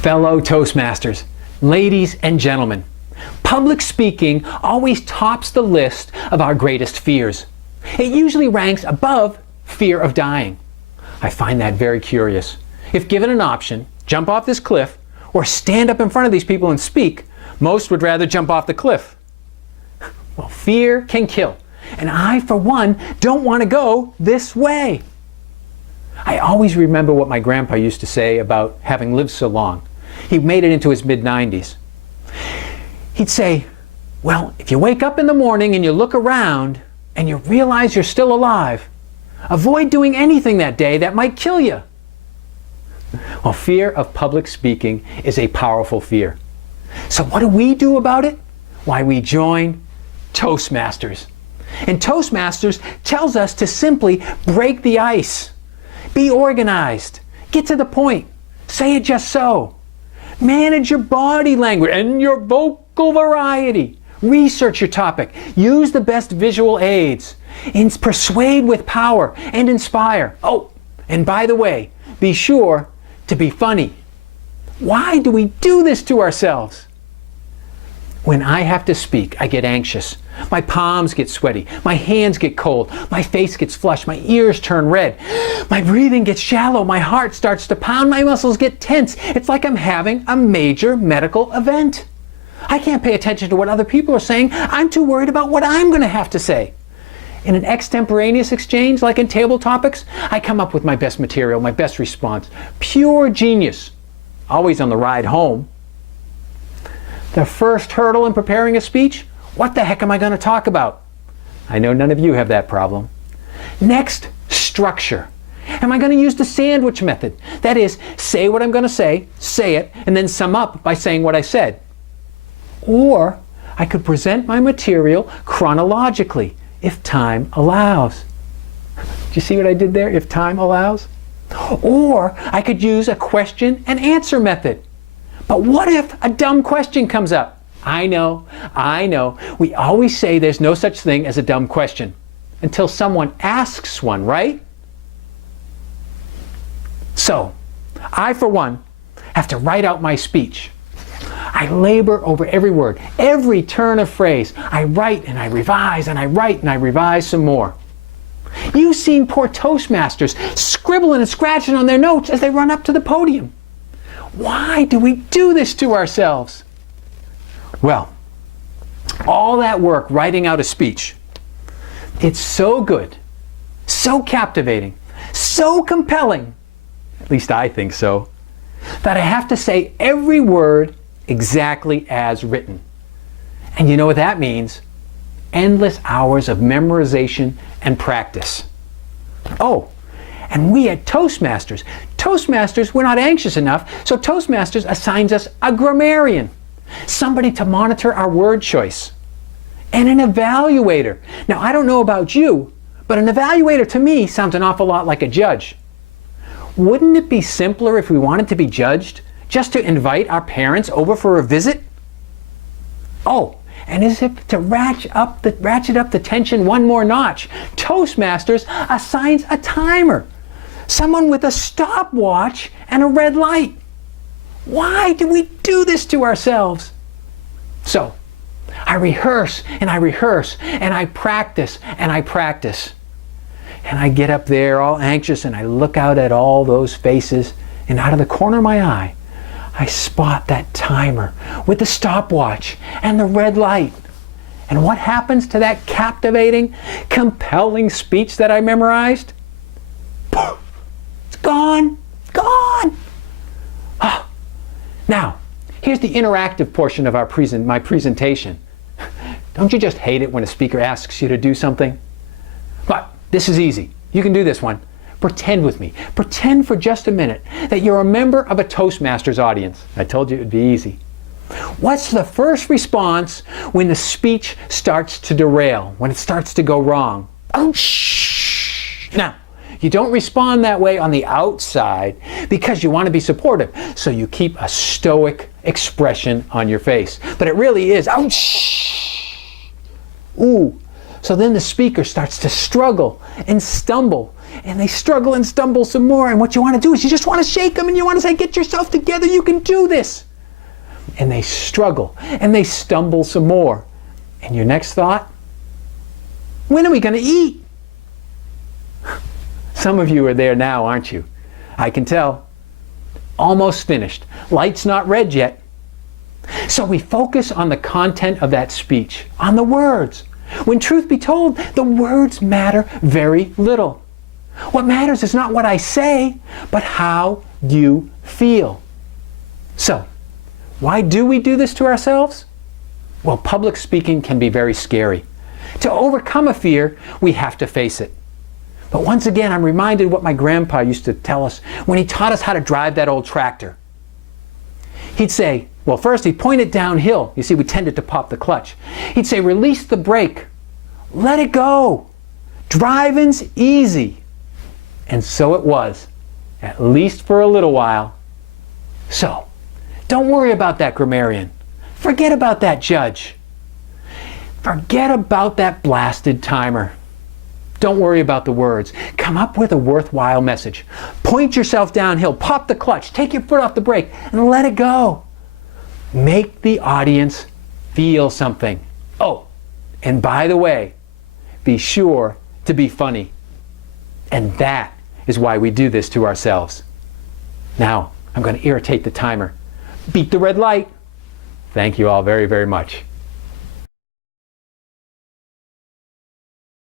Fellow Toastmasters, ladies and gentlemen, public speaking always tops the list of our greatest fears. It usually ranks above fear of dying. I find that very curious. If given an option, jump off this cliff or stand up in front of these people and speak, most would rather jump off the cliff. Well, fear can kill, and I, for one, don't want to go this way. I always remember what my grandpa used to say about having lived so long. He made it into his mid-90s. He'd say, well, if you wake up in the morning and you look around and you realize you're still alive, avoid doing anything that day that might kill you. Well, fear of public speaking is a powerful fear. So what do we do about it? Why, we join Toastmasters. And Toastmasters tells us to simply break the ice. Be organized. Get to the point. Say it just so. Manage your body language and your vocal variety. Research your topic. Use the best visual aids. Persuade with power and inspire. Oh, and by the way, be sure to be funny. Why do we do this to ourselves? When I have to speak, I get anxious. My palms get sweaty. My hands get cold. My face gets flushed. My ears turn red. My breathing gets shallow. My heart starts to pound. My muscles get tense. It's like I'm having a major medical event. I can't pay attention to what other people are saying. I'm too worried about what I'm going to have to say. In an extemporaneous exchange, like in table topics, I come up with my best material, my best response. Pure genius. Always on the ride home. The first hurdle in preparing a speech? What the heck am I going to talk about? I know none of you have that problem. Next, structure. Am I going to use the sandwich method? That is, say what I'm going to say it, and then sum up by saying what I said. Or I could present my material chronologically, if time allows. Do you see what I did there, if time allows? Or I could use a question and answer method. But what if a dumb question comes up? I know. We always say there's no such thing as a dumb question until someone asks one, right? So, I, for one, have to write out my speech. I labor over every word, every turn of phrase. I write and I revise and I write and I revise some more. You've seen poor Toastmasters scribbling and scratching on their notes as they run up to the podium. Why do we do this to ourselves? Well, all that work writing out a speech, it's so good, so captivating, so compelling, at least I think so, that I have to say every word exactly as written. And you know what that means? Endless hours of memorization and practice. Oh, and we at Toastmasters, we're not anxious enough, so Toastmasters assigns us a grammarian, somebody to monitor our word choice, and an evaluator. Now, I don't know about you, but an evaluator to me sounds an awful lot like a judge. Wouldn't it be simpler if we wanted to be judged, just to invite our parents over for a visit? Oh, and as if to ratchet up the tension one more notch, Toastmasters assigns a timer, someone with a stopwatch and a red light. Why do we do this to ourselves? So, I rehearse and I rehearse and I practice and I practice. And I get up there all anxious and I look out at all those faces, and out of the corner of my eye, I spot that timer with the stopwatch and the red light. And what happens to that captivating, compelling speech that I memorized? Poof! It's gone! Gone! Oh. Now, here's the interactive portion of my presentation. Don't you just hate it when a speaker asks you to do something? But this is easy. You can do this one. Pretend with me. Pretend for just a minute that you're a member of a Toastmasters audience. I told you it would be easy. What's the first response when the speech starts to derail, when it starts to go wrong? Oh, shh! Now, you don't respond that way on the outside because you want to be supportive, so you keep a stoic expression on your face. But it really is, oh, shh! Ooh, So then the speaker starts to struggle and stumble, and they struggle and stumble some more, and what you want to do is you just want to shake them and you want to say, get yourself together, you can do this. And they struggle and they stumble some more. And your next thought, when are we going to eat? Some of you are there now, aren't you? I can tell. Almost finished. Light's not red yet. So we focus on the content of that speech, on the words. When truth be told, the words matter very little. What matters is not what I say, but how you feel. So, why do we do this to ourselves? Well, public speaking can be very scary. To overcome a fear, we have to face it. But once again, I'm reminded what my grandpa used to tell us when he taught us how to drive that old tractor. He'd say, well, first he'd point it downhill. You see, we tended to pop the clutch. He'd say, release the brake. Let it go. Driving's easy. And so it was, at least for a little while. So, don't worry about that grammarian. Forget about that judge. Forget about that blasted timer. Don't worry about the words. Come up with a worthwhile message. Point yourself downhill, pop the clutch, take your foot off the brake, and let it go. Make the audience feel something. Oh, and by the way, be sure to be funny. And that is why we do this to ourselves. Now, I'm going to irritate the timer. Beat the red light. Thank you all very, very much.